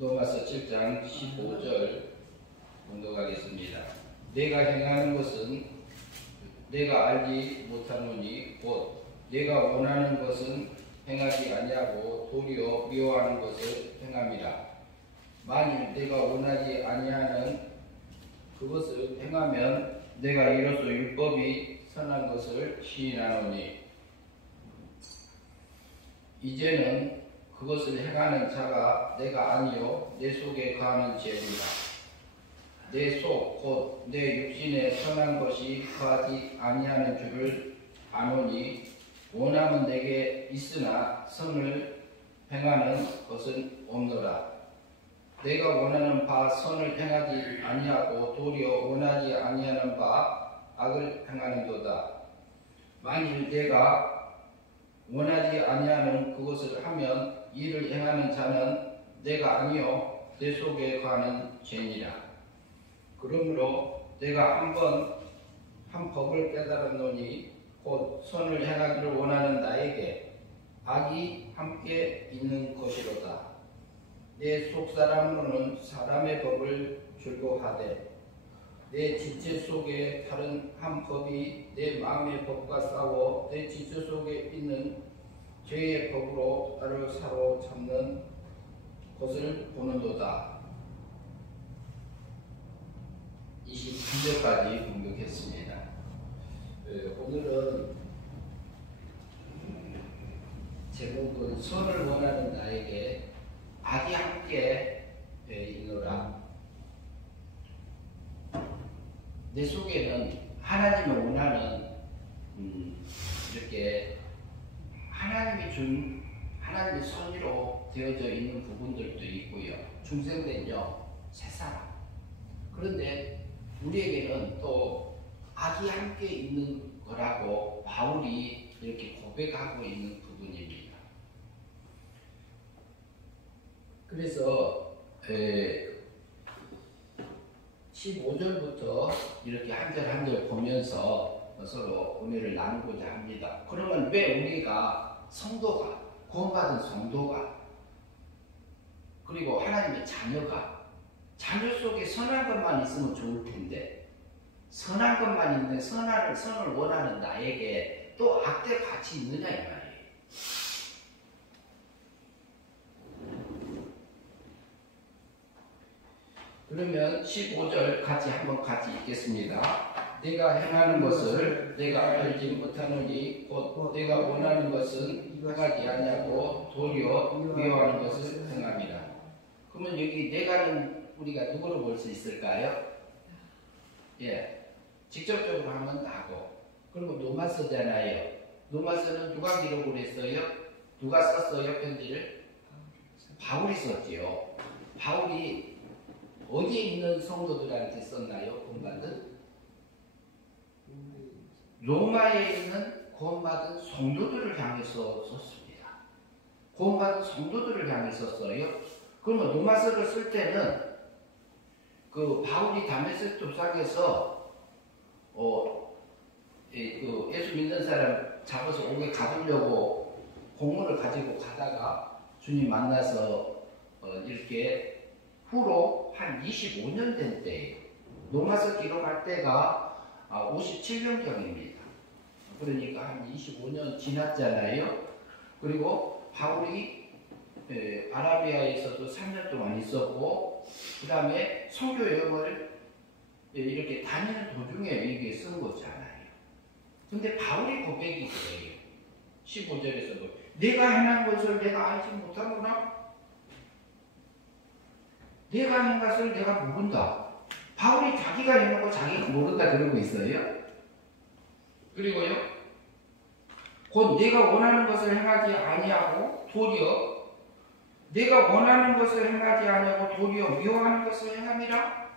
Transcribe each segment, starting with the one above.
로마서 7장 15절 공독하겠습니다. 내가 행하는 것은 내가 알지 못하노니 곧 내가 원하는 것은 행하지 아니하고 도리어 미워하는 것을 행함이라. 만일 내가 원하지 아니하는 그것을 행하면 내가 이로써 율법이 선한 것을 시인하노니 이제는 그것을 행하는 자가 내가 아니요 내 속에 거하는 죄니라. 내 속 곧 내 육신에 선한 것이 거하지 아니하는 줄을 아노니 원함은 내게 있으나 선을 행하는 것은 없노라. 내가 원하는 바 선을 행하지 아니하고 도리어 원하지 아니하는 바 악을 행하는도다. 만일 내가 원하지 아니하는 그것을 하면 이를 행하는 자는 내가 아니요 내 속에 거하는 죄니라. 그러므로 내가 한 법을 깨달았노니 곧 선을 행하기를 원하는 나에게 악이 함께 있는 것이로다. 내 속사람으로는 사람의 법을 즐거워하되 내 지체 속에 다른 한 법이 내 마음의 법과 싸워 내 지체 속에 있는 죄의 법으로 나를 사로잡는 것을 보는도다. 23절까지 공격했습니다. 오늘은 제목은 선을 원하는 나에게 악이 함께 있노라. 내 속에는 하나님을 원하는 이렇게 하나님의 선의로 되어져 있는 부분들도 있고요. 중생된요 새 사람. 그런데 우리에게는 또 악이 함께 있는 거라고 바울이 이렇게 고백하고 있는 부분입니다. 그래서 15절부터 이렇게 한 절 한 절 보면서 서로 은혜를 나누고자 합니다. 그러면 왜 우리가 성도가, 구원받은 성도가, 그리고 하나님의 자녀 속에 선한 것만 있으면 좋을 텐데, 선한 것만 있는데 선을 원하는 나에게 또 악들 같이 있느냐 이 말이에요. 그러면 15절 한번 같이 읽겠습니다. 내가 행하는 것을 내가 알지 못하노니 곧 내가 원하는 것은 행하지 아니하고 도리어 미워하는 것을 행함이라. 그러면 여기 내가는 우리가 누구로 볼 수 있을까요? 직접적으로 하면 나고. 그리고 노마서잖아요. 노마서는 누가 기록을 했어요? 누가 썼어요? 편지를? 바울이 썼지요. 바울이 어디에 있는 성도들한테 썼나요? 구원받은? 로마에 있는 구원받은 성도들을 향해서 썼습니다. 구원받은 성도들을 향해서 썼어요. 그러면 로마서를 쓸 때는 그 바울이 다메섹 도상에서 예수 믿는 사람 잡아서 옥에 가두려고 공문을 가지고 가다가 주님 만나서 이렇게 후로 한 25년 된 때예요. 로마서 기록할 때가 57년경입니다. 그러니까 한 25년 지났잖아요. 그리고 바울이 아라비아에서도 3년 동안 있었고, 그 다음에 선교 여행을 이렇게 다니는 도중에 이게 쓴 거잖아요. 근데 바울이 고백이 그래요. 15절에서도 내가 행한 것을 내가 알지 못하구나. 내가 한 것을 내가 모른다. 바울이 자기가 있는 거 자기가 모른다 그러고 있어요. 그리고요, 곧 내가 원하는 것을 행하지 아니하고 도리어 내가 원하는 것을 행하지 아니하고 도리어 미워하는 것을 행함이라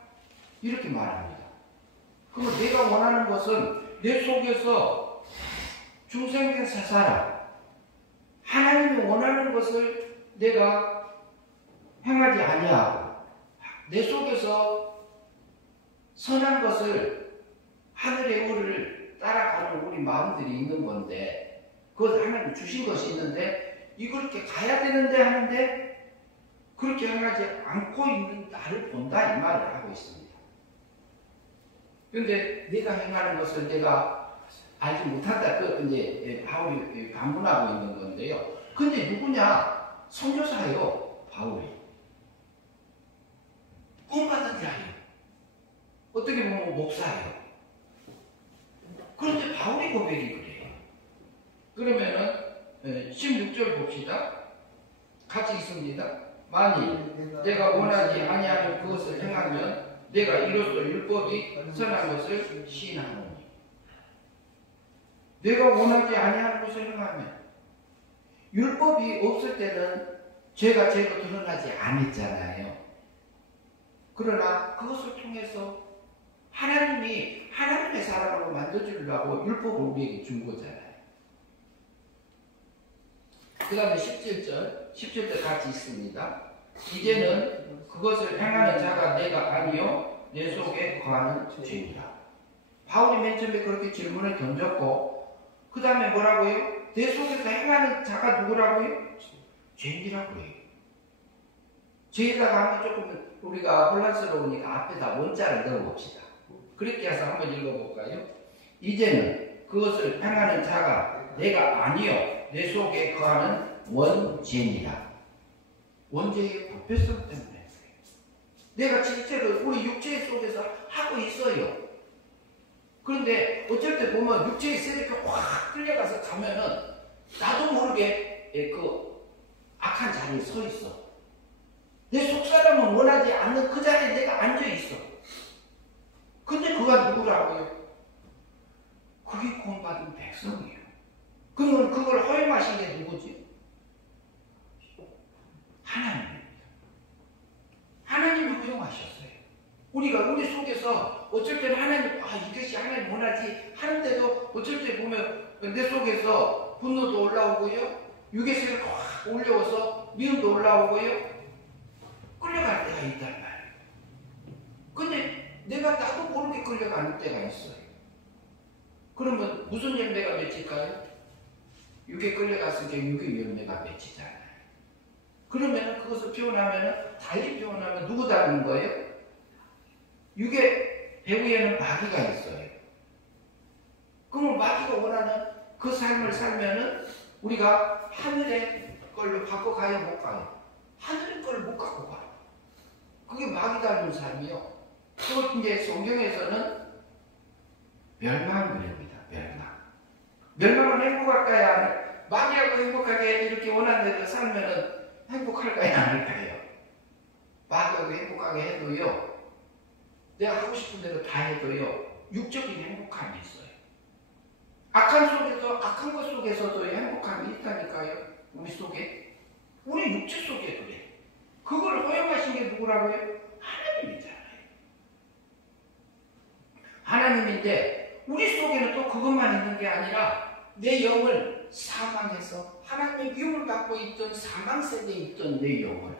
이렇게 말합니다. 그럼 내가 원하는 것은 내 속에서 중생된 새 사람, 하나님이 원하는 것을 내가 행하지 아니하고 내 속에서 선한 것을 하늘의 의를 따라가는 우리 마음들이 있는 건데, 그것 하나님 주신 것이 있는데 이걸 이렇게 가야 되는데 하는데 그렇게 행하지 않고 있는 나를 본다 이 말을 하고 있습니다. 그런데 내가 행하는 것을 내가 알지 못한다. 그 이제 바울이 반문하고 있는 건데요. 근데 누구냐? 선교사예요. 바울이. 구원받은 자예요. 어떻게 보면 목사예요. 그런데 바울이 고백이 그래요. 그러면은 16절 봅시다. 같이 있습니다. 만일 내가 원하지 아니하는 그것을 행하면 내가 이로써 율법이 선한 것을 시인하노니. 내가 원하지 아니하는 것을 행하면, 율법이 없을 때는 죄가 제대로 드러나지 않았잖아요. 그러나 그것을 통해서 하나님이 하나님의 사람으로 만들어주려고 율법을 우리에게 준 거잖아요. 그 다음에 17절 같이 있습니다. 이제는 그것을 행하는 자가 내가 아니요 내 속에 거하는 죄이라. 바울이 맨 처음에 그렇게 질문을 던졌고 그 다음에 뭐라고요? 내 속에서 행하는 자가 누구라고요? 죄인이라고요. 죄에다가 한번 조금 우리가 혼란스러우니까 앞에다 원자를 넣어봅시다. 그렇게 해서 한번 읽어볼까요? 이제는 그것을 행하는 자가 내가 아니요 내 속에 거하는 원죄니라. 원죄의 부패성 때문에 내가 실제로 우리 육체 속에서 하고 있어요. 그런데 어쩔 때 보면 육체의 세력이 확 끌려가서 가면은 나도 모르게 그 악한 자리에 서 있어. 내 속사람은 원하지 않는 그 자리에 내가 앉아 있어. 근데 그가 누구라고요? 그게 구원받은 백성이에요. 그러면 그걸 허용하신 게 누구지? 하나님입니다. 하나님이 허용하셨어요. 우리가 우리 속에서 어쩔 때는 하나님, 이것이 하나님 원하지 하는데도 어쩔 때 보면 내 속에서 분노도 올라오고요. 유괴세가 확 올려와서 미움도 올라오고요. 끌려갈 때가 있단 말이에요. 근데 내가 나도 모르게 끌려가는 때가 있어요. 그러면 무슨 열매가 맺힐까요? 육에 끌려갔으니까 육의 열매가 맺히잖아요. 그러면 그것을 표현하면 달리 표현하면 누구 닮은 거예요? 육의 배후에는 마귀가 있어요. 그러면 마귀가 원하는 그 삶을 살면은 우리가 하늘의 걸로 갖고 가요, 못 가요? 하늘의 걸 못 갖고 가요. 그게 마귀 닮은 삶이요. 또 이제 성경에서는 멸망이랍니다. 멸망은 행복할까요? 마귀하고 행복하게 이렇게 원하는 대로 살면은 행복할까요? 안 할까요? 마귀하고 행복하게 해도요. 내가 하고 싶은 대로 다 해도요. 육적인 행복함이 있어요. 악한 것 속에서도 행복함이 있다니까요. 우리 속에. 우리 육체 속에 그래. 그걸 허용하신 게 누구라고요? 하나님이잖아요. 하나님인데 우리 속에는 또 그것만 있는 게 아니라 내 영을 사망해서 하나님의 미움을 받고 있던 사망세대에 있던 내 영을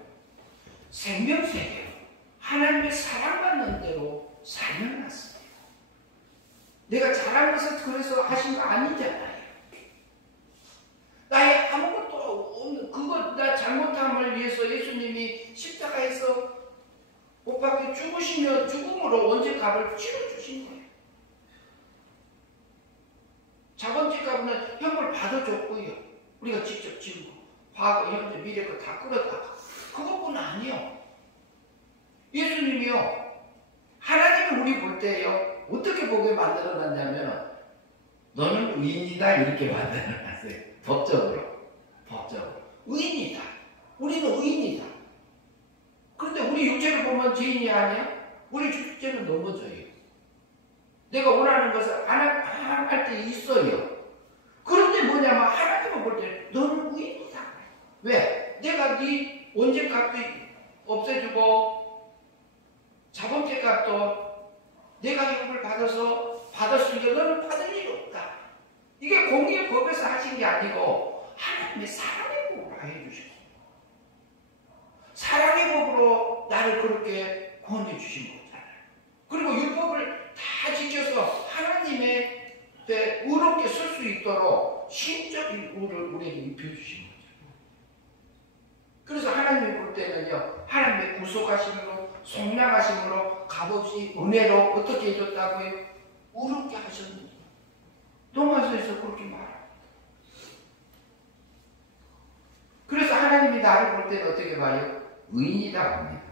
생명세계로 하나님의 사랑받는 대로 살려놨습니다. 내가 잘한 것을 그래서 하신 거 아니잖아요. 나의 아무것도 없는 그것 나 잘못함을 위해서 예수님이 십자가에서 못 박혀 죽으시며 죽음으로 원죄 값을 치러주신 거예요. 자본죄 값은 형을 받아줬고요. 우리가 직접 지고 과거, 현재, 미래 거 다 끌었다가 그것뿐 아니요. 예수님이요. 하나님은 우리 볼 때요. 어떻게 보게 만들어놨냐면 너는 의인이다 이렇게 만들어놨어요. 법적으로. 의인이다. 우리는 의인이다. 그런데 우리 육체를 보면 죄인이 아니야? 우리 육체는 넘어져요. 내가 원하는 것을 안 할 때 있어요. 그런데 뭐냐면 하나님은 볼 때 너는 의인이다. 왜? 내가 네 원죄값도 없애주고 자본죄값도 내가 형을 받았으니까 너는 받을 일 없다. 이게 공의의 법에서 하신 게 아니고 하나님의 사랑의 법으로 해주신 거예요. 사랑의 법으로 나를 그렇게 구원해 주신 거잖아요. 그리고 율법을 다 지켜서 하나님의 때 의롭게 쓸 수 있도록 신적인 의를 우리에게 입혀주신 거죠. 그래서 하나님이 볼 때는요, 하나님의 구속하심으로 속량하심으로 값없이 은혜로 어떻게 해줬다고요? 의롭게 하셨느니라. 로마서에서 그렇게 말합니다. 그래서 하나님이 나를 볼 때는 어떻게 봐요? 의인이다 봅니다.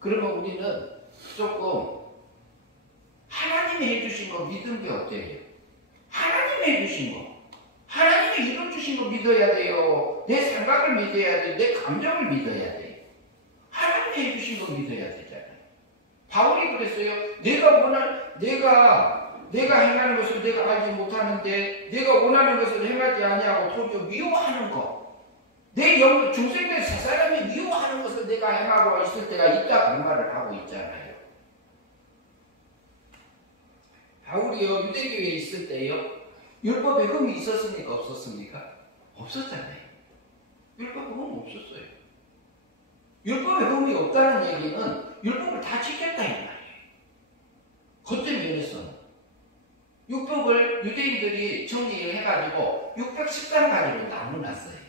그러면 우리는 조금 하나님이 해주신 거 믿은 게 어때요? 하나님이 해주신 거, 하나님이 이뤄주신 거 믿어야 돼요. 내 생각을 믿어야 돼요. 내 감정을 믿어야 돼요. 하나님이 해주신 거 믿어야 되잖아요. 바울이 그랬어요. 내가 행하는 것을 내가 알지 못하는데 내가 원하는 것을 행하지 아니하고 도리어 미워하는 것, 내 영 중생된 세 사람이 미워하는 것을 내가 행하고 있을 때가 있다 그 말을 하고 있잖아요. 바울이요 유대교회에 있을 때요 율법의 흠이 있었습니까? 없었습니까? 없었잖아요. 율법의 흠은 없었어요. 율법의 흠이 없다는 얘기는 율법을 다 지켰다 이 말이에요. 그때 면에서는 율법을 유대인들이 정리를 해가지고 613가지로 나눠놨어요.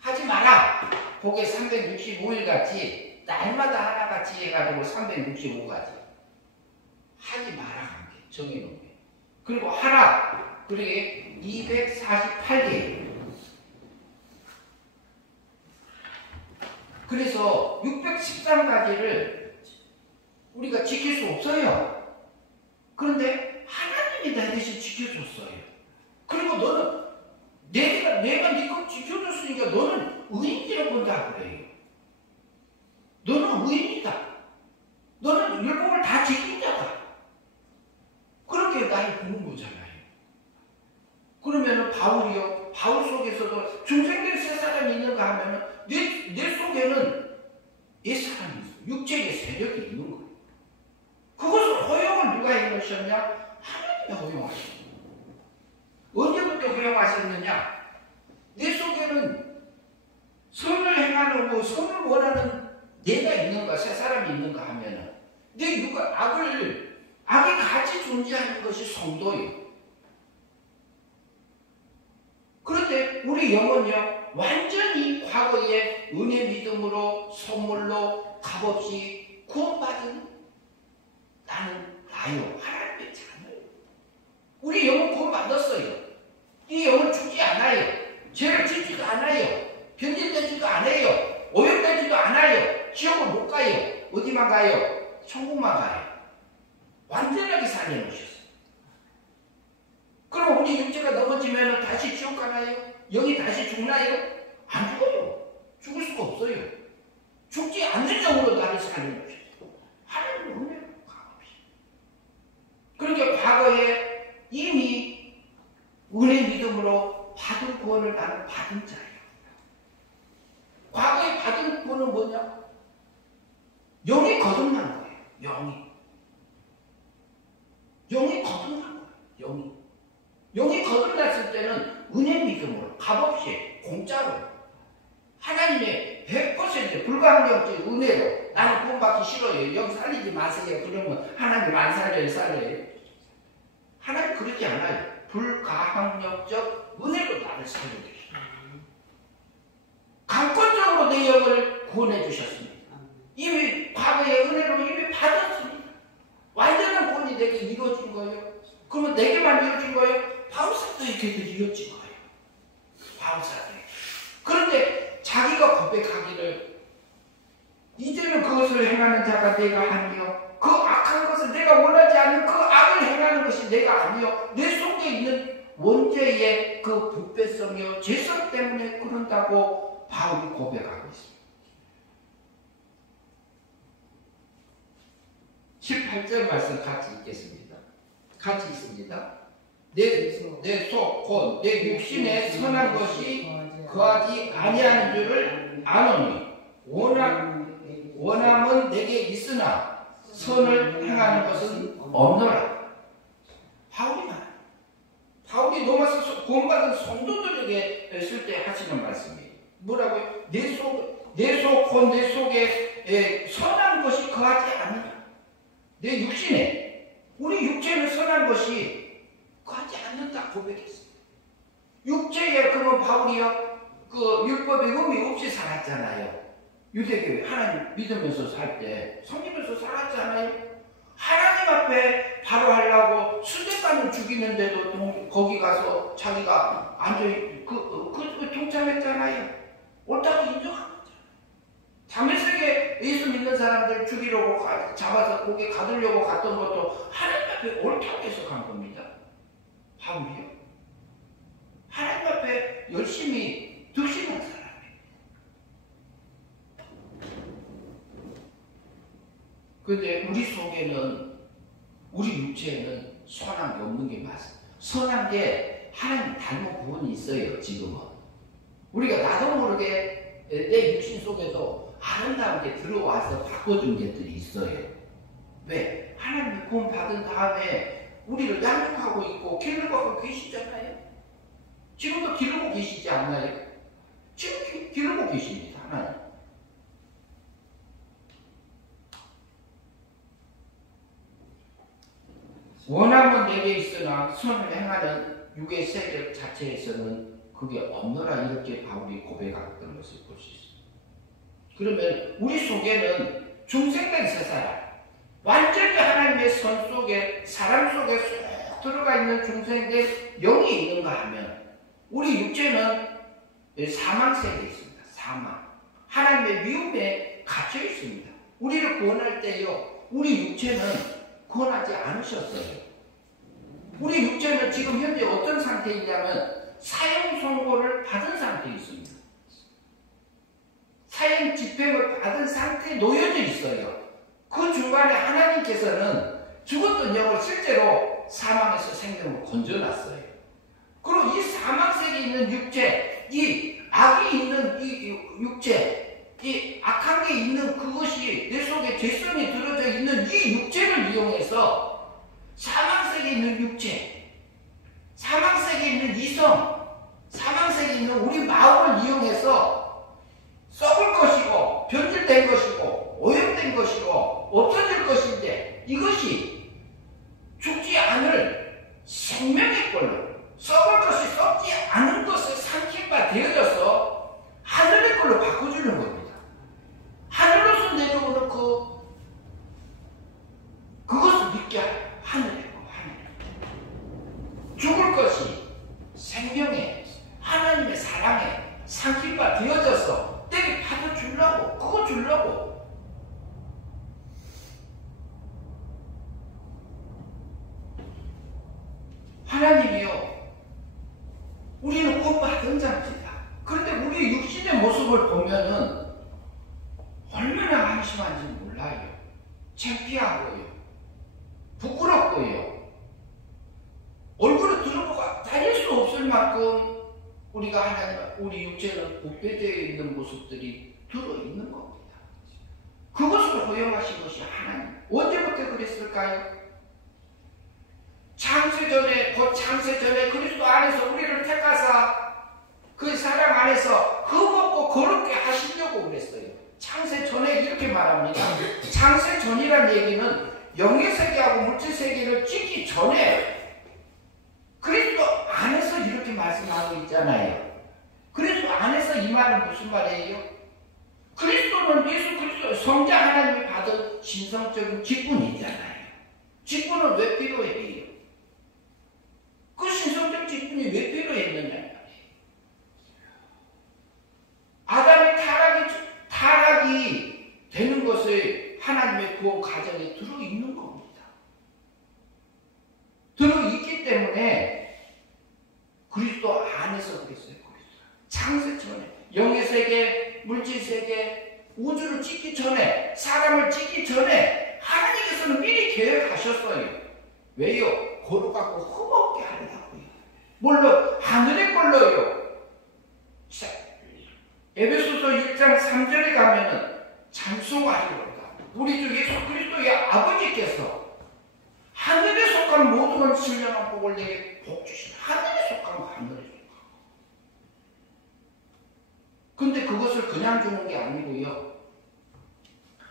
하지 마라. 그게 365일 같이 날마다 하나같이 해가지고 365가지. 하지 마라 한 게 정해놓은 게. 그리고 하라. 그게 248개. 그래서 613가지를 우리가 지킬 수 없어요. 그런데 하나님이 나 대신 지켜줬어요. 그리고 너는 내가 네 것 지켜줬으니까 너는 의인이라고 본다 그래요. 너는 의인이다. 너는 율법을 다 지킨 자다. 그렇게 나를 보는 거잖아요. 그러면은 바울이요. 바울 속에서도 중생된 세 사람이 있는가 하면은 내 속에는 이 사람이 있어. 육체의 세력이 있는 거예요. 그것을 허용을 누가 해놓으셨냐? 하나님이 허용하셨어요. 언제부터 허용하셨느냐? 내 속에는 선을 행하는 선을 원하는 내가 있는가, 세 사람이 있는가 하면은 내 육아 악이 같이 존재하는 것이 성도예요. 그런데 우리 영은요 완전히 과거에 은혜 믿음으로 선물로 값없이 구원받은 나요 하나님의 자녀예요. 우리 영은 구원받았어요. 이 영은 죽지 않아요. 죄를 짓지도 않아요. 변질되지도 않아요. 오염되지도 않아요. 지옥을 못 가요. 어디만 가요? 천국만 가요. 완전하게 살려놓으셨어요. 그럼 우리 육체가 넘어지면 다시 지옥 가나요? 영이 다시 죽나요? 안 죽어요. 죽을 수가 없어요. 죽지 않는 영으로 나를 살려놓으셨어요. 하나님은 은혜로 값없이. 그러니까 과거에 이미 은혜 믿음으로 받은 구원을 나는 받은 자예요. 과거에 받은 구원은 뭐냐? 영이 거듭난 거예요. 영이 거듭난 거예요. 영이 거듭났을 때는 은혜 믿음으로 값없이 공짜로 하나님의 100% 불가항력적 은혜로 나는 구원받기 싫어요. 여기 살리지 마세요. 그러면 하나님 안 살려요. 하나님 그러지 않아요. 불가항력적 은혜로 나를 살려주셨어요. 강권적으로 내 영을 구원해 주셨습니다. 이미 과거의 은혜로 이미 받았습니다. 완전한 구원이 내게 이루어진 거예요. 그러면 내게만 이루어진 거예요? 바울사도에게도 이루어진 거예요. 바울사도에게. 그런데 자기가 고백하기를 이제는 그것을 행하는 자가 내가 아니요 그 악한 것을 내가 원하지 않는 그 악을 행하는 것이 내가 아니요 내 속에 있는 원죄의 그 부패성이요 죄성 때문에 그런다고 바울이 고백하고 있습니다. 18절 말씀 같이 읽겠습니다. 같이 있습니다. 내 속, 곧 내 육신에 선한 것이 거하지 아니하는 줄을 아노니 원함은 내게 있으나 선을 행하는 것은 없노라. 바울이 말합니다. 바울이 로마서 구원받은 성도들에게 쓸 때 하시는 말씀이에요. 뭐라고요? 내 속, 곧 내 속에 선한 것이 거하지 않느냐. 내 육신에, 우리 육체는 선한 것이 거하지 않는다 고백했어요. 육체에 그러면 바울이요 그 율법의 흠이 없이 살았잖아요. 유대교회 하나님 믿으면서 살 때 섬기면서 살았잖아요. 하나님 앞에 바로 하려고 수대관을 죽이는데도 거기 가서 자기가 완전히 동참했잖아요. 옳다고 인정한 거잖아요. 다메섹에 예수 믿는 사람들 죽이려고 잡아서 거기 가두려고 갔던 것도 하나님 앞에 옳다고 해서 간 겁니다. 바울이요. 하나님 앞에 열심히 득심한 사람. 그런데 우리 속에는, 우리 육체에는 선한 게 없는 게 맞습니다. 선한 게 하나님 닮은 부분이 있어요. 지금은 우리가 나도 모르게 내 육신 속에도 아름다운 게 들어와서 바꿔준 것들이 있어요. 왜? 하나님의 구원 받은 다음에 우리를 양육하고 있고 기르고 계시잖아요. 지금도 기르고 계시지 않나요? 지금 기르고 계십니다. 하나님. 원함은 내게 있으나 선을 행하는 육의 세력 자체에서는 그게 없노라, 이렇게 바울이 고백했던 것을 볼 수 있습니다. 그러면 우리 속에는 중생된 새 사람, 완전히 하나님의 선 속에, 사람 속에 쏙 들어가 있는 중생된 영이 있는가 하면 우리 육체는 사망세계에 있습니다. 사망. 하나님의 미움에 갇혀 있습니다. 우리를 구원할 때요, 우리 육체는 구원하지 않으셨어요. 우리 육체는 지금 현재 어떤 상태에 있냐면 사형 선고를 받은 상태에 있습니다. 사형 집행을 받은 상태에 놓여져 있어요. 그 중간에 하나님께서는 죽었던 영을 실제로 사망에서 생명으로 건져놨어요. 그리고 이 사망세계에 있는 육체, 이 악이 있는 이 육체, 이 악한 게 있는 그것이 내 속에 죄성이 들어져 있는 이 육체를 이용해서 사망세계에 있는 육체, 사망세계에 있는 이성, 사망세계에 있는 우리 마음을 이용해서 썩을 것이고 변질된 것이고 오염된 것이고 없어질 것인데, 이것이 죽지 않을 생명의 꼴로 썩을 것이 썩지 않은 것을 삼킨 바 되어져서 하늘의 꼴로 바꿔주는 겁니다. 하늘로서 내려오는 그것을 믿게 하늘의 꼴, 하늘. 죽을 것이 생명의 하나님의 사랑에 삼킨 바 되어져서 내게 받아주려고, 그거 주려고. 하나님이요, 우리는 구원받은 자입니다. 그런데 우리의 육신의 모습을 보면은 얼마나 한심한지 몰라요. 창피하고요, 부끄럽고요, 얼굴을 들어보고 다닐 수 없을 만큼 우리가 하나님, 우리 육체는 부패되어 있는 모습들이 들어있는 겁니다. 그것을 허용하신 것이 하나님. 언제부터 그랬을까요? 창세전에, 곧 창세전에 그리스도 안에서 우리를 택하사 그 사랑 안에서 그 먹고 거룩게 하시려고 그랬어요. 창세전에 이렇게 말합니다. 창세전이란 얘기는 영의 세계하고 물질 세계를 짓기 전에 그리스도 안에서 이렇게 말씀하고 있잖아요. 그리스도 안에서 이 말은 무슨 말이에요? 그리스도는 예수 그리스도 성자 하나님이 받은 신성적인 직분이 있잖아요. 직분은 왜 필요해요? 그 신성적 직분이 왜 필요했느냐 말이에요. 아담의 타락이 되는 것을 하나님의 구원 과정에 들어있는 겁니다. 들어있기 때문에 그리스도 안에서 그랬어요. 창세 전에 영의 세계, 물질 세계, 우주를 짓기 전에, 사람을 짓기 전에 하나님께서는 미리 계획하셨어요. 왜요? 거룩하고 흠없게 하려고요. 물론 하늘의 걸로요. 에베소서 1장 3절에 가면은 찬송하리로다. 우리 주 예수 그리스도의 아버지께서 하늘에 속한 모든 걸 신령한 복을 내게 복 주신, 하늘에 속한 거, 하늘에 속한 거. 근데 그것을 그냥 주는 게 아니고요.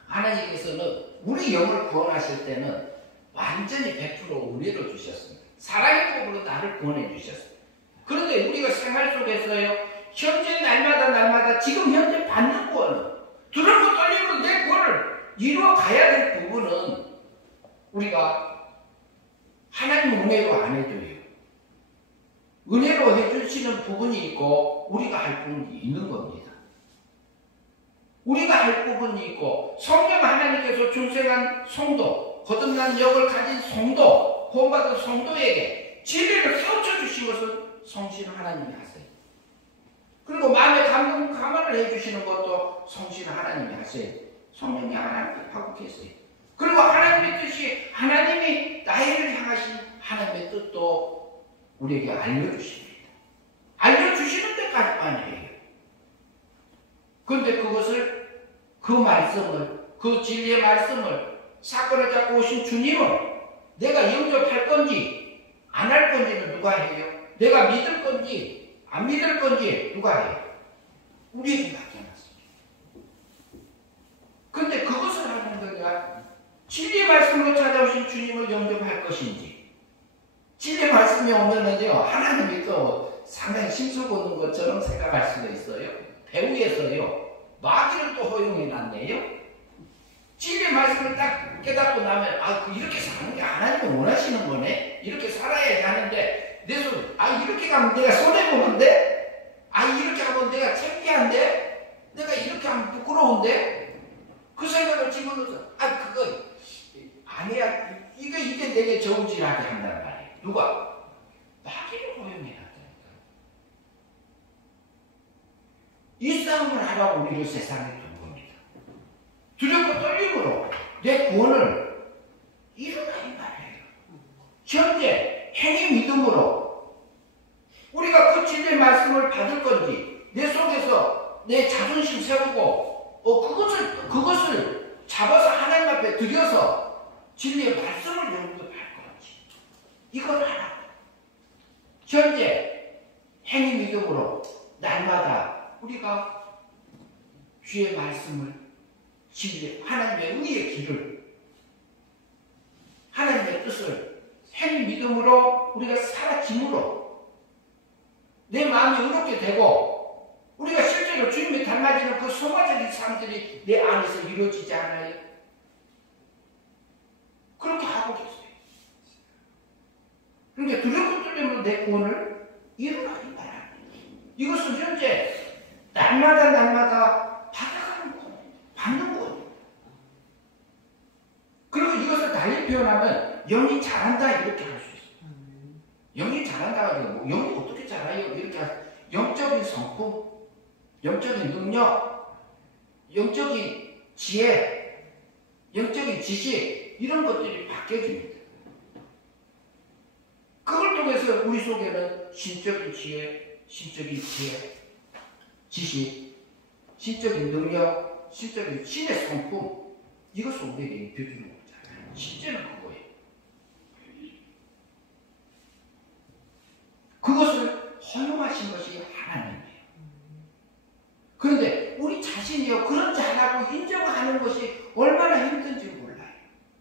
하나님께서는 우리 영을 구원하실 때는 완전히 100% 은혜로 주셨습니다. 사랑의 복으로 나를 구원해 주셨습니다. 그런데 우리가 생활 속에서요, 현재 날마다 지금 현재 받는 구원은 두렵고 떨림으로 내 구원을 이루어 가야 될 부분은 우리가 하나님 은혜로 안 해줘요. 은혜로 해주시는 부분이 있고 우리가 할 부분이 있는 겁니다. 우리가 할 부분이 있고 성령 하나님께서 중생한 성도, 거듭난 영을 가진 성도, 구원받은 성도에게 진리를 가르쳐 주신 것은 성신 하나님이 하세요. 그리고 마음의 감화를 해주시는 것도 성신 하나님이 하세요. 성령이 하나님이 하고 계세요. 그리고 하나님의 뜻이, 하나님이 나를 향하신 하나님의 뜻도 우리에게 알려주십니다. 알려주시는 데까지만 해요. 그런데 그것을, 그 말씀을, 그 진리의 말씀을 사건을 잡고 오신 주님은 내가 영접할 건지 안 할 건지는 누가 해요? 내가 믿을 건지 안 믿을 건지 누가 해요? 우리에게 맡겨놨습니다. 그런데 그것을 하는 거냐? 진리의 말씀으로 찾아오신 주님을 영접할 것인지, 진리의 말씀이 오면은요, 하나님이 또 상당히 심술 보는 것처럼 생각할 수도 있어요. 배후에서요, 마귀를 또 허용해놨네요. 진리의 말씀을 딱 깨닫고 나면, 이렇게 사는 게 하나님이 원하시는 거네? 이렇게 살아야지 하는데, 이렇게 가면 내가 손해보는데? 이렇게 하면 내가 창피한데? 내가 이렇게 하면 부끄러운데? 그 생각을 집어넣어서, 그거, 아니야. 이게 내게 저울질하게 한단 말이에요. 누가? 마귀를 허용해놨다니까. 이 싸움을 하라고 우리를 세상에 둔 겁니다. 두렵고 떨림으로 내 구원을 이루라 이 말이에요. 현재 행위 믿음으로 우리가 그 진리의 말씀을 받을 건지, 내 속에서 내 자존심 세우고 그것을 잡아서 하나님 앞에 드려서 진리의 말씀을 영접할 건지, 이걸 하라. 현재 행위 믿음으로 날마다 우리가 주의 말씀을, 진리, 하나님의 의의 길을, 하나님의 뜻을 행위 믿음으로 우리가 살아짐으로 내 마음이 의롭게 되고 우리가 실제로 주님이 닮아지는 그 소마적인 삶들이 내 안에서 이루어지지 않아요? 그렇게 하고 계세요. 그러니까 두렵고 떨림으로 내 구원을 이루라 이 말합니다. 이것은 현재 날마다 받아가는 거예요. 받는 거예요. 그리고 이것을 달리 표현하면 영이 잘한다 이렇게 할 수 있어요. 영이 잘한다가 아니고 영이 어떻게 잘해요? 이렇게 영적인 성품, 영적인 능력, 영적인 지혜, 영적인 지식, 이런 것들이 바뀌어집니다. 그걸 통해서 우리 속에는 신적인 지혜, 지식, 신적인 능력, 신적인 신의 성품, 이것을 우리에게 입혀주는 거잖아요. 실제는 그거예요. 그것을 허용하신 것이 하나님이에요. 그런데 우리 자신이요, 그런 잘하고 인정하는 것이 얼마나 힘든지 몰라요.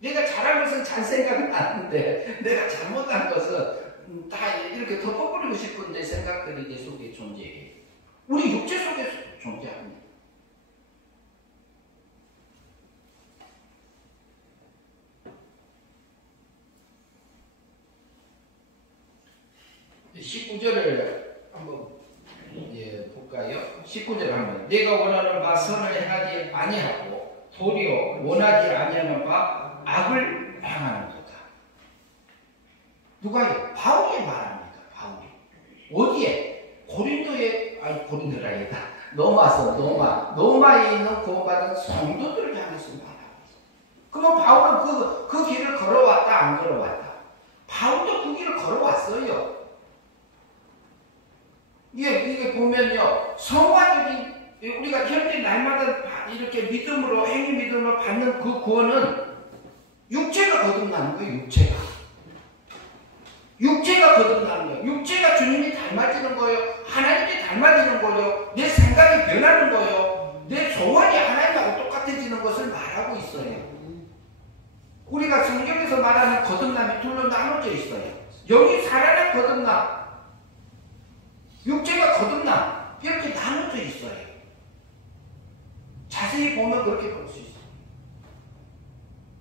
내가 잘한 것은 잘 생각은 나는데 내가 잘못한 것은 다 이렇게 덮어버리고 싶은 내 생각들이 내 속에 존재해요. 우리 육체 속에서 존재합니다. 이 19절을 한번 볼까요? 19절 한번. 내가 원하는 바 선을 행하지 아니하고 도리어 원하지 아니하는 바 악을 행하는도다. 누가요? 바울이 말합니다. 바울이. 어디에? 고린도라겠다. 노마에 있는 구원받은 성도들을 향해서 말하고 있어요. 그러면 바울은 그 길을 걸어왔다, 안 걸어왔다? 바울도 그 길을 걸어왔어요. 이게 보면요, 성화적인, 우리가 현재 날마다 이렇게 믿음으로, 행위 믿음으로 받는 그 구원은 육체가 거듭나는 거예요, 육체가 거듭나는 거예요. 육체가 주님이 닮아지는 거예요. 하나님이 닮아지는 거예요. 내 생각이 변하는 거예요. 내 소원이 하나님하고 똑같아지는 것을 말하고 있어요. 우리가 성경에서 말하는 거듭남이 둘로 나눠져 있어요. 영이 살아난 거듭남, 육체가 거듭남, 이렇게 나눠져 있어요. 자세히 보면 그렇게 볼 수 있어요.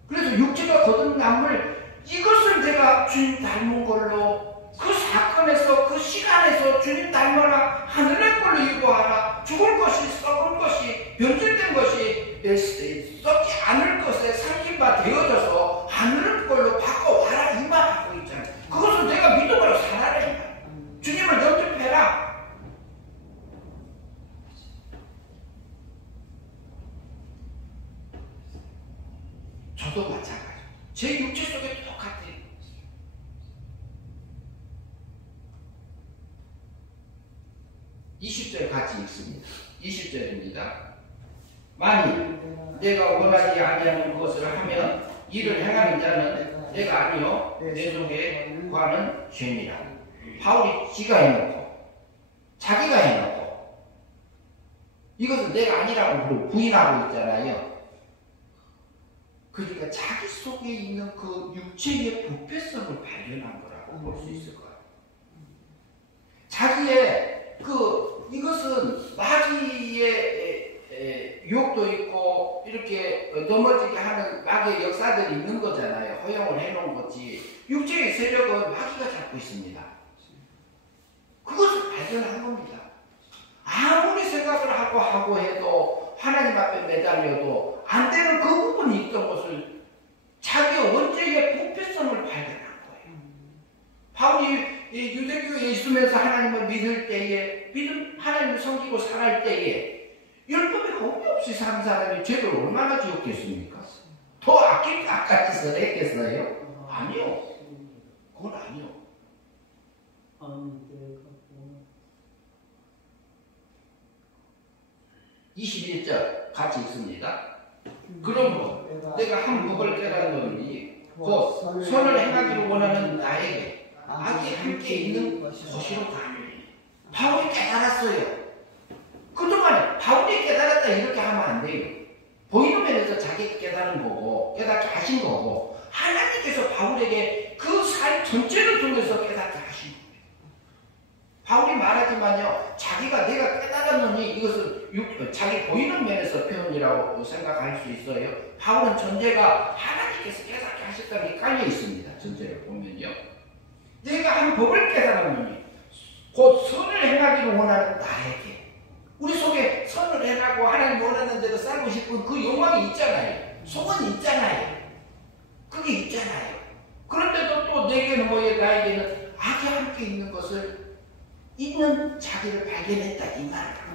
그래서 육체가 거둔 남을 이것을 내가 주님 닮은 걸로 그 사건에서 그 시간에서 주님 닮아라 하늘의 꼴로 이고하라 죽을 것이 썩을 것이 변질된 것이 썩지 않을 것에 상징바 되어져서 하늘의 꼴로 바꿔와라 이 말 하고 있잖아요. 그것을 내가 믿음으로 살아라. 주님을 영접해라. 저도 마찬가지. 제 육체 속에 똑같아요. 20절 같이 읽습니다. 20절입니다. 만일 내가 원하지 아니하는 것을 하면 이를 행하는 자는 내가 아니요 내 속에 관은 죄니라. 바울이 지가 해놓고 자기가 해놓고 이것은 내가 아니라고 부인하고 있잖아요. 그러니까 자기 속에 있는 그 육체의 부패성을 발견한 거라고 볼 수 있을 거예요. 자기의 이것은 마귀의 유혹도 있고 이렇게 넘어지게 하는 마귀의 역사들이 있는 거잖아요. 허용을 해놓은 거지. 육체의 세력은 마귀가 잡고 있습니다. 그것을 발견한 겁니다. 아무리 생각을 하고 해도 하나님 앞에 매달려도 안 되는 그 부분이 있던 것을 자기의 원죄의 부패성을 발견한 거예요. 바울이 유대교에 있으면서 하나님을 믿을 때에 하나님을 섬기고 살할 때에 율법에 없이 사는 사람이 죄를 얼마나 지었겠습니까? 더 아까짓을 했겠어요? 아니요. 그건 아니요. 21절 같이 읽습니다. 그러므로 내가 한 법을 깨달았노니 곧 선을 행하기를 원하는 나에게 악이 함께 있는 것이로다. 바울이 깨달았어요. 그동안 바울이 깨달았다 이렇게 하면 안 돼요. 보이는 면에서 자기가 깨달은 거고 깨닫게 하신 거고 하나님께서 바울에게 그 삶 전체를 통해서 깨닫게 하신 거예요. 바울이 말하지만요, 자기가 내가 깨달았노니 이것을 자기 보이는 면에서 표현이라고 생각할 수 있어요. 바울은 전제가 하나님께서 깨닫게 하셨다는 게 깔려 있습니다. 전제를 보면요. 내가 한 법을 깨달았노니 곧 선을 행하기를 원하는 나에게. 우리 속에 선을 행하고 하나님 원하는 대로 살고 싶은 그 욕망이 있잖아요. 소원이 있잖아요. 그게 있잖아요. 그런데도 또 내게는 나에게는 악이 함께 있는 것을 있는 자기를 발견했다 이 말이다.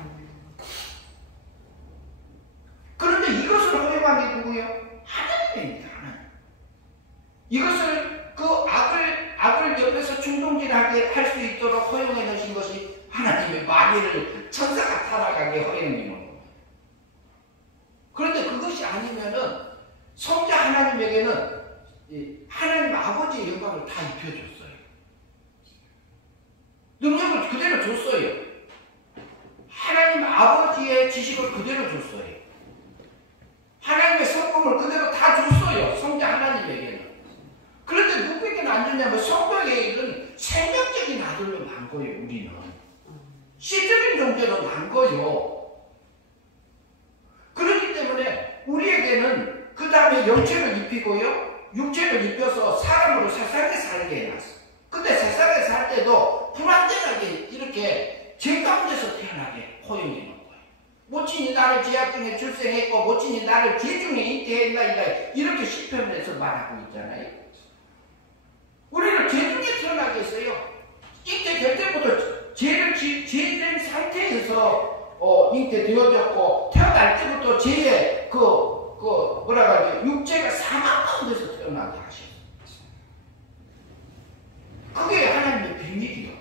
그런데 이것을 허용한 게 누구예요? 하나님입니다. 하나님. 이것을 그 악을 옆에서 충동질하게 할 수 있도록 허용해 놓으신 것이 하나님의 마귀를 천사가 타락하게 허용해 놓은 겁니다. 그런데 그것이 아니면은 성자 하나님에게는 하나님 아버지의 영광을 다 입혀줬어요. 능력을 그대로 줬어요. 하나님 아버지의 지식을 그대로 줬어요. 하나님의 성품을 그대로 다 줬어요. 성자 하나님에게는. 그런데 누구에게는 안 줬냐면 성도에게는 생명적인 아들로 난 거예요. 우리는. 시적인 존재로 난 거예요. 그렇기 때문에 우리에게는 그 다음에 영체를 입히고요. 육체를 입혀서 사람으로 세상에 살게 해놨어. 근데 세상에 살 때도 불완전하게 이렇게 죄 가운데서 태어나게 허용해 놓은 거예요. 모친이 나를 죄악 중에 출생했고 모친이 나를 죄 중에 잉태했나이다. 이렇게 시편에서 말하고 있잖아요. 우리는 죄 중에 태어나게 했어요. 잉태될 때부터 죄된 상태에서 잉태되어졌고 태어날 때부터 죄의 육체가 사망 가운데서 태어나게 하셨어요. 그게 하나님의 비밀이요.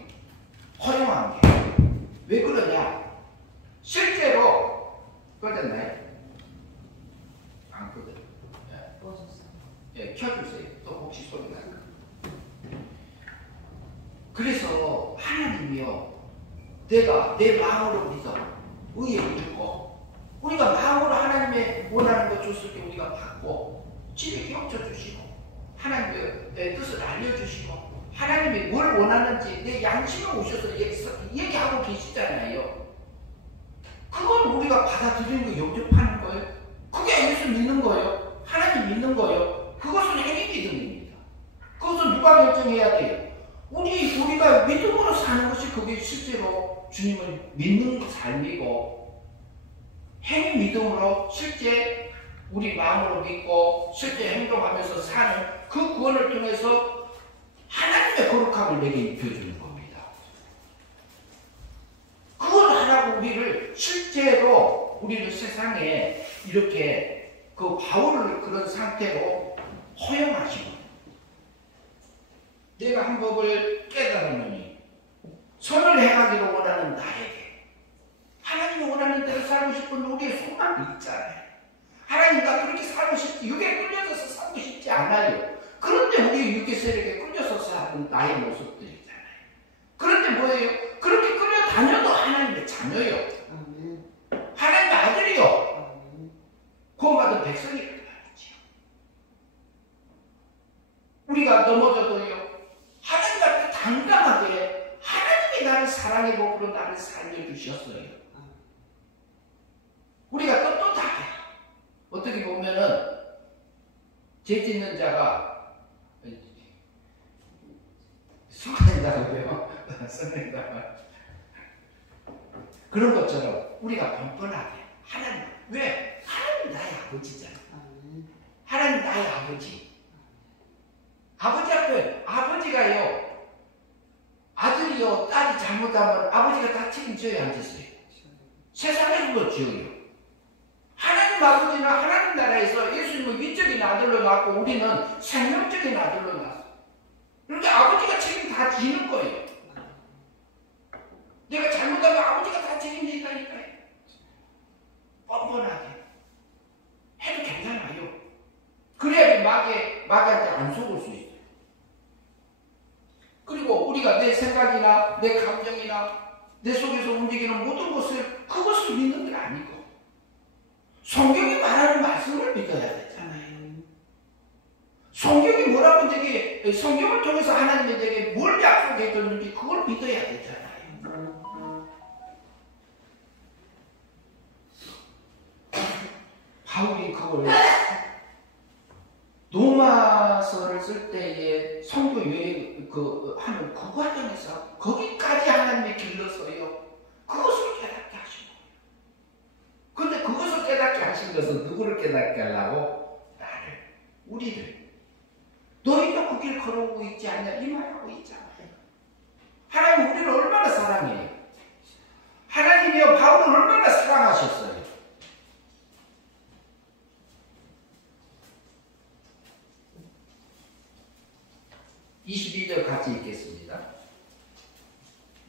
허용한 게. 왜 그러냐? 실제로 꺼졌나요? 안 꺼져요. 예, 켜주세요. 또 혹시 소리 날까? 그래서 하나님이요, 내가 내 마음으로 믿어 의에 이르고 우리가 마음으로 하나님의 원하는 것 줬을 때 우리가 받고 집에 기억쳐 주시고 하나님의 뜻을 알려주시고 하나님이 뭘 원하는지 내 양심을 오셔서 얘기하고 계시잖아요. 그걸 우리가 받아들이는 거, 영접하는 거예요. 그게 예수 믿는 거예요. 하나님 믿는 거예요. 그것은 행위 믿음입니다. 그것은 누가 결정해야 돼요? 우리가 믿음으로 사는 것이 그게 실제로 주님을 믿는 삶이고, 행위 믿음으로 실제 우리 마음으로 믿고 실제 행동하면서 사는 그 구원을 통해서 하나님의 거룩함을 내게 입혀주는 겁니다. 그걸 하라고 우리를 실제로 우리를 세상에 이렇게 그 바울을 그런 상태로 허용하시고, 내가 한 법을 깨달으니 선을 행하기를 원하는 나에게, 하나님이 원하는 대로 살고 싶은 우리의 소망이 있잖아요. 하나님 나 그렇게 살고 싶지, 육에 끌려져서 살고 싶지 않아요. 그런데 우리 육의 세력에 끌려서 사는 나의 모습들이잖아요. 그런데 뭐예요? 그렇게 끌려다녀도 하나님의 자녀요. 하나님의 아들이요. 구원받은 백성이란 말이죠. 우리가 넘어져도요, 하나님 앞에 당당하게 하나님이 나를 사랑의 법으로 나를 살려주셨어요. 우리가 떳떳하게, 어떻게 보면은 죄 짓는 자가 순간이다고요. 선생님다. 그런 것처럼 우리가 뻔뻔하게 하나님, 왜? 하나님 나의 아버지잖아. 하나님 나의 아버지. 아버지 앞에, 아버지가요, 아들이요, 딸이 잘못하면 아버지가 다 책임져야 안 됐어요. 세상에서 뭐 지어요. 하나님 아버지나 하나님 나라에서 예수님은 위적인 아들로 낳고 우리는 생명적인 아들로 낳았어. 그러니까 아버지가 책임 다 지는 거예요. 내가 잘못하면 아버지가 다 책임진다니까요. 뻔뻔하게 해도 괜찮아요. 그래야 마귀한테 안 속을 수 있어요. 그리고 우리가 내 생각이나 내 감정이나 내 속에서 움직이는 모든 것을, 그것을 믿는 게 아니고 성경이 말하는 말씀을 믿어야 되잖아요. 성경이 뭐라고 되게, 성경을 통해서 하나님이 되게 뭘 약속해 줬는지 그걸 믿어야 되잖아요. 바울이 그걸 로마서를 쓸 때에 성도 여행 하는 그 과정에서 거기까지 하나님이 길러서요, 그것을 깨닫게 하신 거예요. 근데 그것을 깨닫게 하신 것은 누구를 깨닫게 하려고? 나를, 우리를. 너희도 그 길 걸어오고 있지 않냐, 이 말하고 있잖아요. 하나님 우리를 얼마나 사랑해요. 하나님이요, 바울을 얼마나 사랑하셨어요. 22절 같이 읽겠습니다.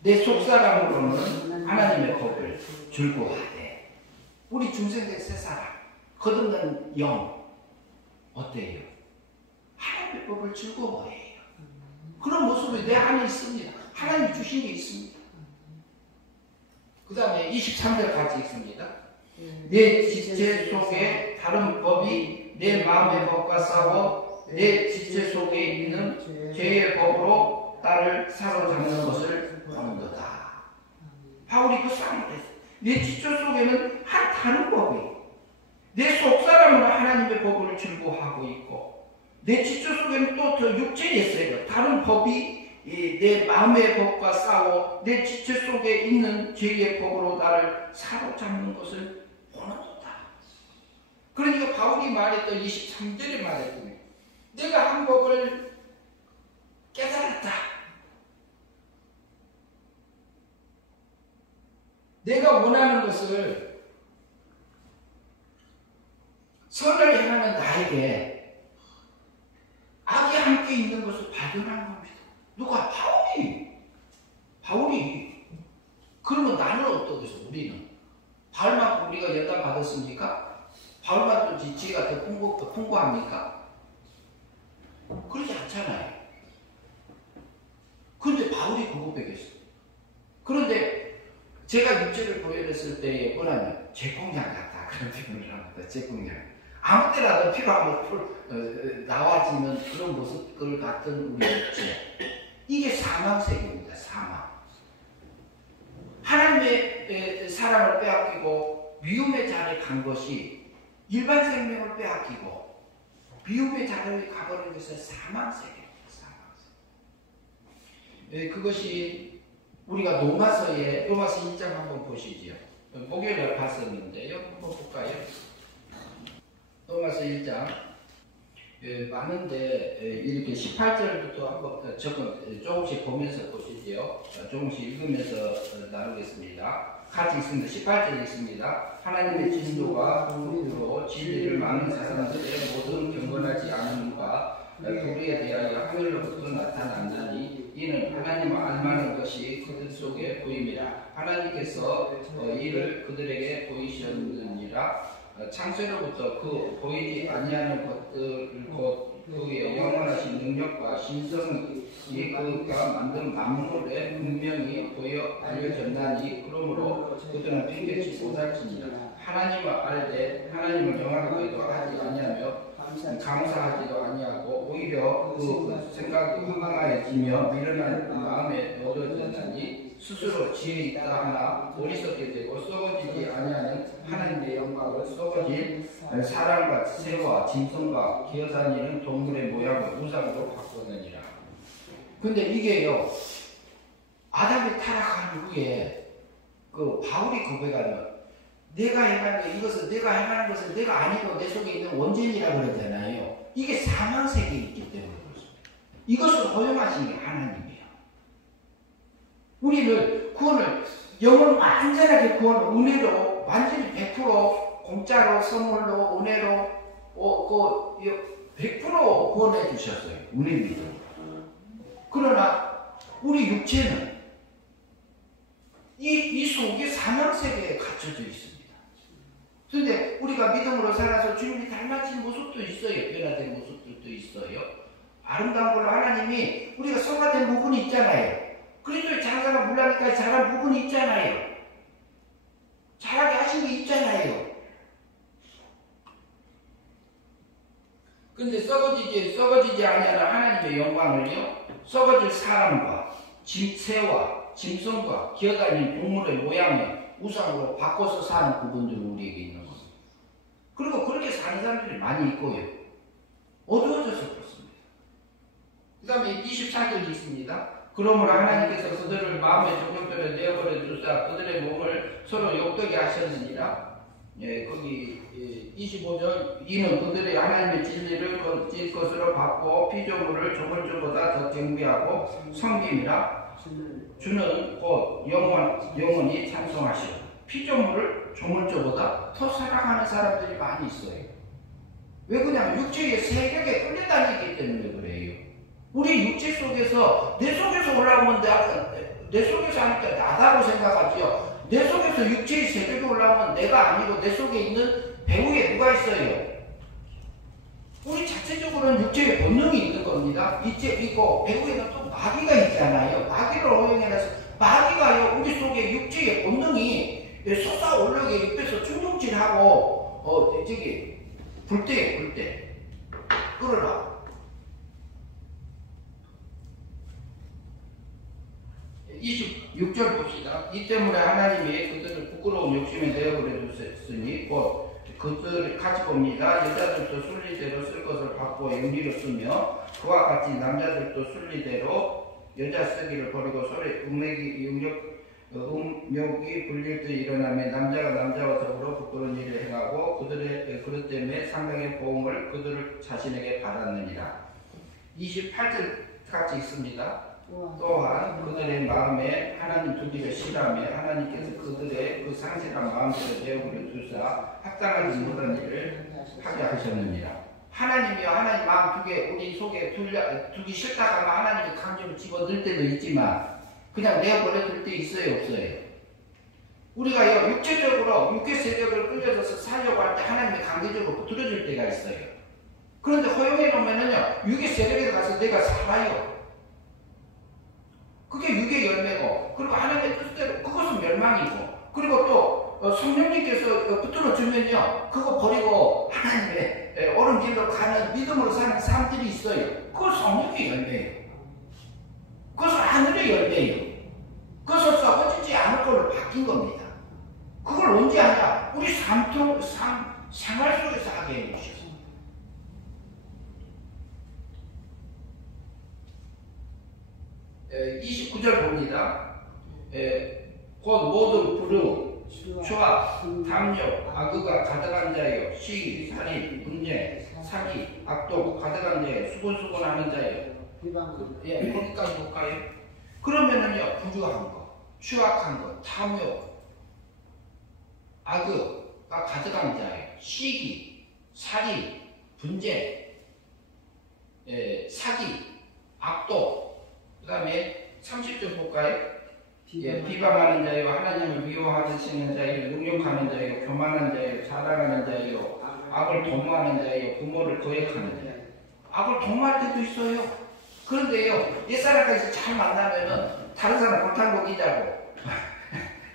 내 속사람으로는 하나님의 법을 즐거워하되, 우리 중생된 새 사람, 거듭난 영, 어때요? 하나님의 법을 즐거워해요. 그런 모습이 내 안에 있습니다. 하나님이 주신 게 있습니다. 그 다음에 23절 같이 읽습니다. 내 지체 속에 다른 법이 내 마음의 법과 싸워 내 지체 속에 있는 죄의 법으로 나를 사로잡는 것을 보는도다. 바울이 그 싸움을 했어요. 내 지체 속에는 한 다른 법이, 내 속사람은 하나님의 법을 즐거워하고 있고, 내 지체 속에는 또 더 육체의 세력, 다른 법이 내 마음의 법과 싸워 내 지체 속에 있는 죄의 법으로 나를 사로잡는 것을 보는도다. 그러니까 바울이 말했던 23절에 말했던, 내가 한 법을 깨달았다. 내가 원하는 것을, 선을 행하는 나에게 악이 함께 있는 것을 발견한 겁니다. 누가? 바울이. 그러면 나는 어떠겠어? 우리는 바울만큼 우리가 연단 받았습니까? 바울만큼 지혜가 더 풍부합니까? 그러지 않잖아요. 그런데 바울이 그거 배겼어요. 그런데 제가 육체를 보여줬을 때에 뭐냐면 제공량 같다, 그런 표현을 합니다. 제공량. 아무 때라도 필요하면 나와지는 그런 모습들 같은 우리 육체. 이게 사망세계입니다. 사망. 하나님의 사랑을 빼앗기고 미움의 자리에 간 것이 일반 생명을 빼앗기고 미움의 자리에 가버린 것은 사망세계입니다. 사망세계. 그것이 우리가 로마서 1장 한번 보시지요. 목요일에 봤었는데요. 한번 볼까요? 로마서 1장 많은데 이렇게 18절부터 한번 조금씩 보면서 보시지요. 조금씩 읽으면서 나누겠습니다. 같이 있습니다. 18절 있습니다. 하나님의 진노가 흙으로 진리를 막는 사람들의 모든 경건하지 않음과 도리에 대하여 하늘로부터 나타났나니 이는 하나님을 알만한 것이 그들 속에 보임이라. 하나님께서 이를 그들에게 보이셨느니라. 창세로부터 그 보이지 아니하는 것들 곧 그의 영원하신 능력과 신성이 그가 만든 만물에 분명히 보여 알려졌나니 그러므로 그들은 핑계치 못할지니라. 하나님을 알되 하나님을 정확하게도 하지 아니하며 감사하지도 아니하고 오히려 그 생각이 황망하여지며 미련한 마음에 얻어졌나니 스스로 지혜 있다 하나 어리석게 되고 썩어지지 아니하는 하나님의 영광을 썩어진 사람과 새와 짐승과 기어다니는 동물의 모양을 우상으로 바꾸느니라. 근데 이게요, 아담이 타락한 후에 그 바울이 고백하는 내가 행하는 이것은 내가 행하는 것은 내가 아니고 내 속에 있는 원죄이라 그러잖아요. 이게 사망 세계에 있기 때문에 그렇습니다. 이것을 허용하신 게 하나님이에요. 우리를 구원을 영혼 완전하게 구원을 은혜로 완전히 100% 공짜로 선물로 은혜로 100% 구원해 주셨어요. 은혜 믿음. 그러나 우리 육체는 이 속에 사망 세계에 갇혀져 있습니다. 그런데 우리가 믿음으로 살아서 주님이 닮아진 모습도 있어요. 변화된 모습들도 있어요. 아름다운 걸로 하나님이 우리가 성화된 부분이 있잖아요. 그리스도의 장사가 물라니까 자란 부분이 있잖아요. 자라게 하신 게 있잖아요. 근데 썩어지지 아니하는 하나님의 영광을요, 썩어질 사람과 새와 짐승과 기어다니는 동물의 모양의 우상으로 바꿔서 사는 부분들이 우리에게 있는 겁니다. 그리고 그렇게 사는 사람들이 많이 있고요. 어두워져서 그렇습니다. 그 다음에 24절이 있습니다. 그러므로 하나님께서 그들을 마음의 정욕들을 내어버려 두사 그들의 몸을 서로 욕되게 하셨느니라. 거기 25절 이는 그들의 하나님의 진리를 거짓 것으로 바꾸어 피조물을 조물주보다 더 경배하고 섬김이라. 주는 곧 영원히 찬송하시오. 피조물을 조물주보다 더 사랑하는 사람들이 많이 있어요. 왜 그냥 육체의 세력에 끌려다니기 때문에 그래요. 우리 육체 속에서 내 속에서 올라오면 내 속에서 하니까 나다고 생각하지요. 내 속에서 육체의 세력이 올라오면 내가 아니고 내 속에 있는 배후에 누가 있어요? 우리 자체적으로는 육체의 본능이 있는 겁니다. 있고 배후에는 또 마귀가 있잖아요. 마귀를 허용해서 마귀가요 우리 속에 육체의 본능이 솟아오르게 옆에서 충동질하고 불 때 끌어라. 26절 봅시다. 이 때문에 하나님이 그들을 부끄러운 욕심에 내어버려 두셨으니 곧 그들을 같이 봅니다. 여자들도 순리대로 쓸 것을 받고 영리로 쓰며 그와 같이 남자들도 순리대로 여자 쓰기를 버리고 서로 음욕이 불릴 듯 일어나며 남자가 남자와 더불어 부끄러운 일을 행하고 그들의 그릇 때문에 상당의 보응을 그들 자신에게 받았느니라. 28절 같이 있습니다. 또한 그들의 마음에 하나님 두기를 싫어하며 하나님께서 그들의 그 상실한 마음대로 내어버려 두사 합당하지 못한 일을 하게 하셨느니라. 하나님이요 하나님 마음 우리 속에 두기 싫다가 하나님이 강제로 집어넣을 때도 있지만 그냥 내어버려 둘 때 있어요 없어요? 우리가 육체적으로 육체 세력을 끌려서 살려고 할 때 하나님이 강제적으로 들어줄 때가 있어요. 그런데 허용해 놓으면은요 육의 세력에 가서 내가 살아요. 그게 육의 열매고, 그리고 하나님의 뜻대로 그것은 멸망이고, 그리고 또 성령님께서 붙들어 주면요 그거 버리고 하나님의 옳은 길로 가는 믿음으로 사는 사람들이 있어요. 그건 성령의 열매예요. 그것은 하늘의 열매예요. 그것은 썩어지지 않을 걸로 바뀐 겁니다. 29절 봅니다. 곧 모든 불응, 추악, 탐욕, 악의가 가득한 자요, 시기, 살인, 분쟁, 사기, 악독 가득한 자요, 수곤수곤하는 자요. 거기까지 볼까요? 그러면은요, 불효한 거, 추악한 거, 탐욕, 악의가 가득한 자요, 시기, 살인, 분쟁, 사기, 악독. 그 다음에 30절 볼까요? 비방하는 자요, 하나님을 미워하시는 자요, 능욕하는 자요, 교만한 자요, 자랑하는 자요, 악을 도모하는 자요, 부모를 거역하는 자요. 악을 도모할 때도 있어요. 그런데요, 옛사람까지 잘 만나면은 다른 사람 골탕 먹이자고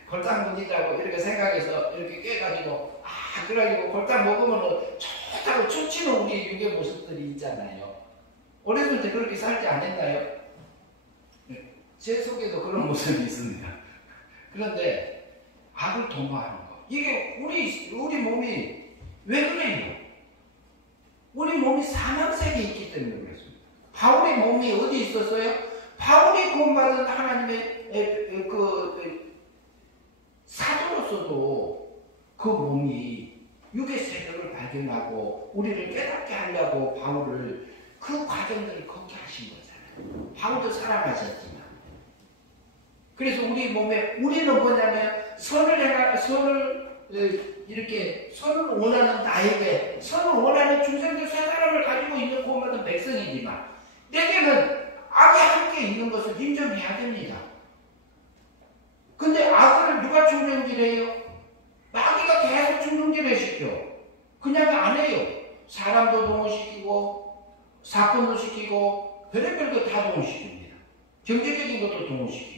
골탕 먹이자고 이렇게 생각해서 이렇게 깨가지고 그래가지고 골탕 먹으면 좋다고 춤추는 우리 육의 모습들이 있잖아요. 어렸을 때 그렇게 살지 않았나요? 제 속에도 그런 모습이 있습니다. 그런데 악을 도모하는 거, 이게 우리 몸이 왜 그래요? 우리 몸이 사망세계에 있기 때문에 그렇습니다. 바울의 몸이 어디 있었어요? 바울이 구원받은 하나님의 사도로서도 그 몸이 육의 세력을 발견하고 우리를 깨닫게 하려고 바울을 그 과정들을 걷게 하신 거잖아요. 바울도 살아가셨지만. 그래서 우리 몸에, 우리는 뭐냐면 선을 원하는 나에게, 선을 원하는 중생들 세 사람을 가지고 있는 구원받은 백성이지만 내게는 악이 함께 있는 것을 인정해야 됩니다. 근데 악을 누가 충동질해요? 마귀가 계속 충동질을 시켜. 그냥 안 해요. 사람도 동원시키고 사건도 시키고 별의별 거 다 동원시킵니다. 경제적인 것도 동원시키고.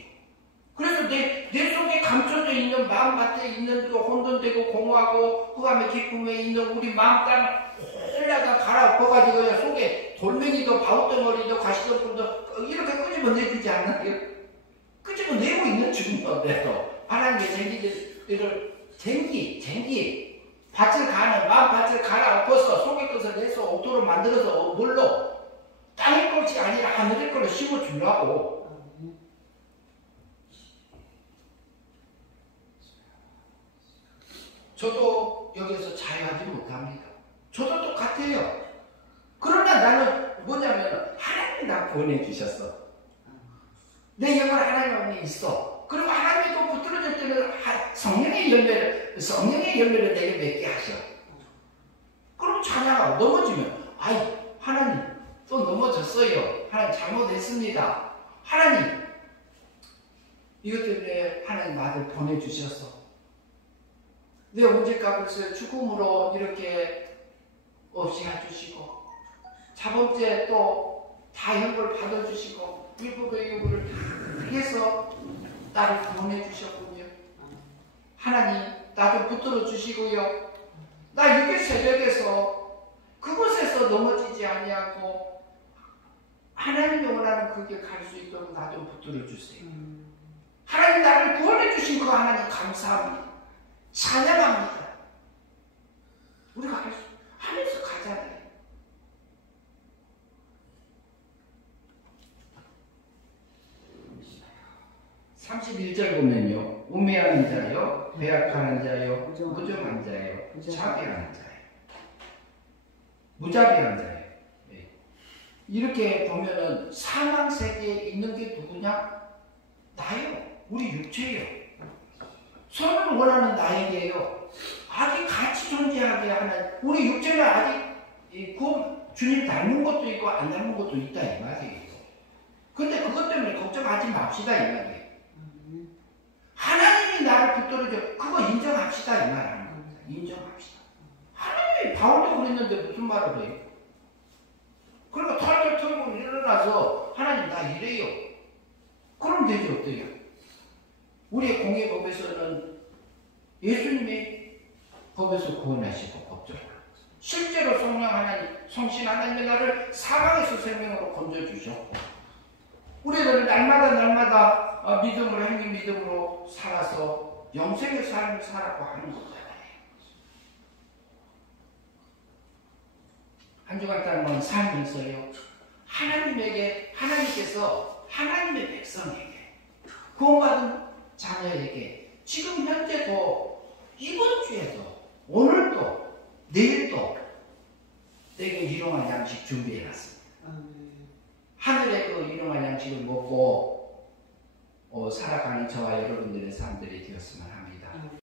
그래서 내 속에 감춰져 있는 마음밭에 있는 그 혼돈되고 공허하고 흑암의 깊음에 있는 우리 마음 땅을 홀라가 갈아엎어가지고 속에 돌멩이도 바우덩어리도 가시덤불도 이렇게 끄집어내주지 않나요? 끄집어내고 있는 중인데도 하나님의 쟁기 밭을 가는 마음밭을 갈아엎어서 속의 것을 내서 옥토로 만들어서 물로 땅의 것이 아니라 하늘의 걸로 심어주려고. 저도 여기서 자유하지 못합니다. 저도 똑같아요. 그러나 나는 뭐냐면 하나님이 나 보내주셨어. 내 영혼 하나님 안에 있어. 그리고 하나님이 또 붙들어질 때는 성령의 열매를 내게 맺게 하셔. 그럼 찬양하고 넘어지면 하나님 또 넘어졌어요. 하나님 잘못했습니다. 하나님 이것 때문에 하나님 아들 보내주셨어. 내 언제까지 죽음으로 이렇게 없이 해주시고 자범죄 또 다형벌 받아주시고 율법의 요구를 다 해서 나를 구원해 주셨군요. 하나님 나 좀 붙들어 주시고요. 나 육의 세력에서 그곳에서 넘어지지 아니하고 하나님이 원하는 그 길 갈 수 있도록 나 좀 붙들어 주세요. 하나님 나를 구원해 주신 거 하나님 감사합니다. 찬양합니다. 우리가 하면서 가잖아요. (31절) 보면요, 우매하는 자요, 배약하는 자요, 무정한 자요, 자비하는 자요, 무자비한 자요. 이렇게 보면은 사망 세계에 있는 게 누구냐? 나요. 우리 육체요. 선을 원하는 나에게요. 악이 같이 존재하게 하는, 우리 육체는 아직 주님 닮은 것도 있고 안 닮은 것도 있다 이 말이에요. 근데 그것 때문에 걱정하지 맙시다 이 말이에요. 하나님이 나를 붙들어줘. 그거 인정합시다 이 말하는 겁니다. 인정합시다. 하나님이 바울도 그랬는데 무슨 말을 해요? 그러니까 털털 털고 일어나서 하나님 나 이래요. 그럼 되지 어때요? 우리의 공예법에서는 예수님이 법에서 구원하시고 법적으로 실제로 성령 하나님, 성신 하나님의 나를 사망에서 생명으로 건져주셨고 우리들은 날마다 믿음으로 행위 믿음으로 살아서 영생의 삶을 살아고 하는 거잖아요. 한 주간 동안 살면서요 하나님께서 하나님의 백성에게, 구원받은 자녀에게 지금 현재도 이번 주에도 오늘도 내일도 내게 일용할 양식 준비해놨습니다. 하늘의 그 일용할 양식을 먹고 살아가는 저와 여러분들의 삶들이 되었으면 합니다.